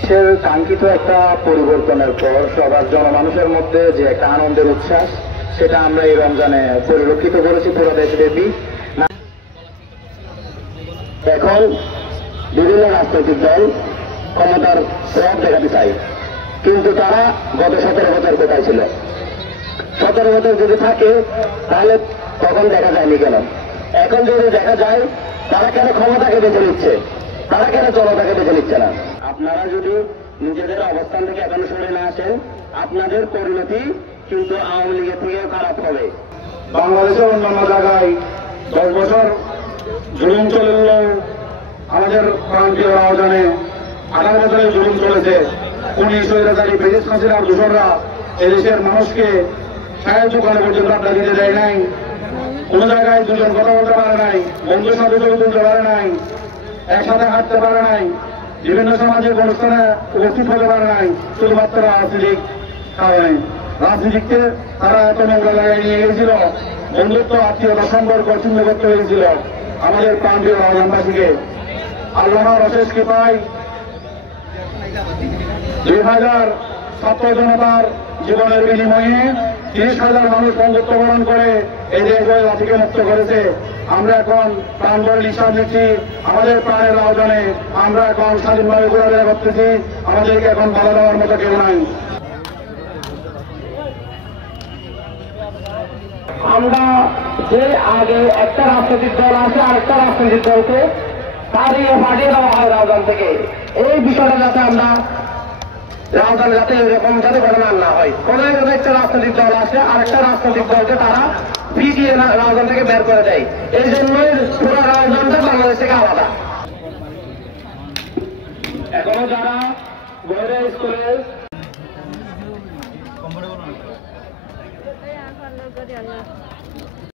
বিশ্বের কাঙ্ক্ষিত একটা পরিবর্তনের পর সবার জনমানুষের মধ্যে যে একটা আনন্দের উচ্ছ্বাস, সেটা আমরা এই রমজানে পরিলক্ষিত করেছি পুরো দেশব্যাপী। এখন বিভিন্ন রাজনৈতিক দল ক্ষমতার প্রভাব দেখাতে চায়, কিন্তু তারা গত 17 বছর কোথায় ছিল? 17 বছর যদি থাকে তাহলে তখন দেখা যায়নি কেন? এখন যদি দেখা যায়, তারা কেন ক্ষমতাকে বেছে নিচ্ছে? তারা কেন জনতাকে বেছে নিচ্ছে না? আপনারা যদি নিজেদের অবস্থান থেকে এখনো সরে না আসেন, আপনাদের পরিণতি কিন্তু আওয়ামী লীগের থেকেও খারাপ হবে। বাংলাদেশের অন্যান্য জায়গায় 10 বছর জুলুম চলল, আমাদের প্রান্তীয় রাজধানী 18 বছরের জুলুম চলেছে। কোন স্বৈরাচারী ব্রিটিশ হাসিনার দূষণরা এদেশের মানুষকে চায়ের দোকানে পর্যন্ত আড্ডা দিতে দেয় নাই, কোন জায়গায় দুজন কথা বলতে পারে নাই, বন্ধুর সাথে ছবি তুলতে পারে নাই, একসাথে হাঁটতে পারে নাই, বিভিন্ন সামাজিক অনুষ্ঠানে উপস্থিত হতে পারে নাই, শুধুমাত্র রাজনীতিক কারণে। রাজনীতিকে তারা এত নোংরা জায়গায় নিয়ে গেছিল, বন্ধুত্ব আত্মীয়তা সম্পর্ক ছিন্ন করতে হয়েছিল আমাদের প্রান্তীয় রাজধানীবাসীকে। আল্লাহর অশেষ কৃপায় 2000 ছাত্র জনতার জীবনের বিনিময়ে 30,000 মানুষ বন্ধুত্ব বরণ করে এই দেশ জাতিকে মুক্ত করেছে। আমরা এখন প্রাণ ভরে নিঃশ্বাস নিচ্ছি, আমাদের প্রাণের রাজধানী আমরা এখন স্বাধীনভাবে ঘোরাফেরা করতেছি, আমাদেরকে এখন বাধা দেওয়ার মতো কেউ নাই। আমরা যে আগে একটা রাজনৈতিক দল আছে আরেকটা রাজনৈতিক দলকে তাড়িয়ে পাঠিয়ে দেওয়া হয় রাজধানী থেকে, এই বিষয়টা যাতে আমরা রাজধানী যাতে এরকম যাতে ঘটনা না হয়। কোনো একটা রাজনৈতিক দল আছে আরেকটা রাজনৈতিক দলকে তারা পিটিয়ে রাজধানী থেকে বের করে দেয়, এই জন্যই পুরো রাজধানীটা বাংলাদেশ থেকে আলাদা। এখনো যারা বাইরে স্কুলে